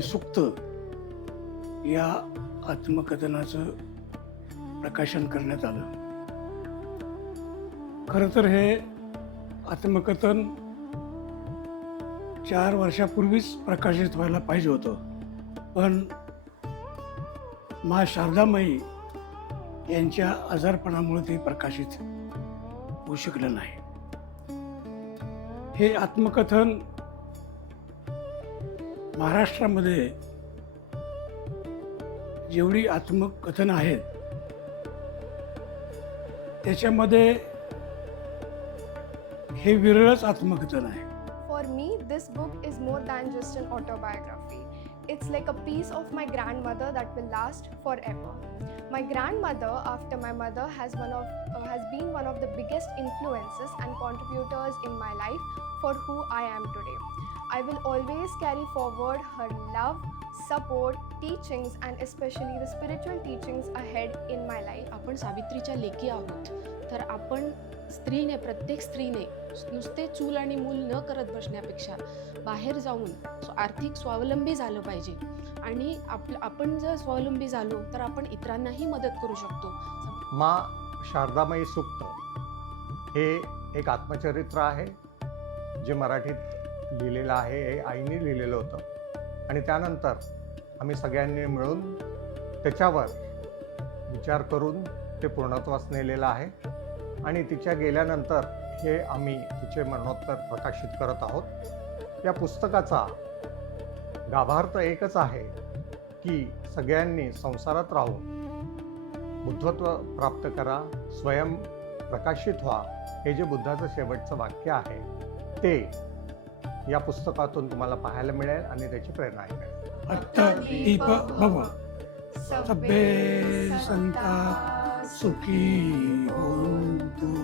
शारदामयी सुक्त या आत्मकथनाचं प्रकाशन करण्यात आलं. खरं तर हे आत्मकथन 4 वर्षापूर्वीच प्रकाशित व्हायला पाहिजे होतं, पण मा शारदामयी यांच्या आजारपणामुळे ते प्रकाशित होऊ शकलं नाही. हे आत्मकथन महाराष्ट्रामध्ये जेवढी आत्मकथन आहेत त्याच्यामध्ये हे विरळच आत्मकथन आहे. For me, this book is more than just an autobiography. It's like a piece of my grandmother that will last forever. My grandmother, after my mother, has been one of the biggest influences and contributors in my life for who I am today. I will always carry forward her love, support, teachings, and especially the spiritual teachings ahead in my life. आपण सावित्रीच्या लेकी आहोत, तर आपण स्त्रीने, प्रत्येक स्त्रीने नुसते चूल आणि मूल न करत बसण्यापेक्षा बाहेर जाऊन आर्थिक स्वावलंबी झालं पाहिजे. आणि आपण जर स्वावलंबी झालो तर आपण इतरांनाही मदत करू शकतो. मा शारदामयी सुक्त हे एक आत्मचरित्र आहे जे मराठीत लिहिलेलं आहे. हे आईने लिहिलेलं होतं आणि त्यानंतर आम्ही सगळ्यांनी मिळून त्याच्यावर विचार करून ते पूर्णत्वास नेलेलं आहे आणि तिच्या गेल्यानंतर हे आम्ही तिचे मरणोत्तर प्रकाशित करत आहोत. या पुस्तकाचा गाभार्थ एकच आहे की सगळ्यांनी संसारात राहून बुद्धत्व प्राप्त करा, स्वयं प्रकाशित व्हा. हे जे बुद्धाचं शेवटचं वाक्य आहे ते या पुस्तकातून तुम्हाला पाहायला मिळेल आणि त्याची प्रेरणाही मिळेल. अत्ता दीप भव सभ्ये संता सुखी होन्तु.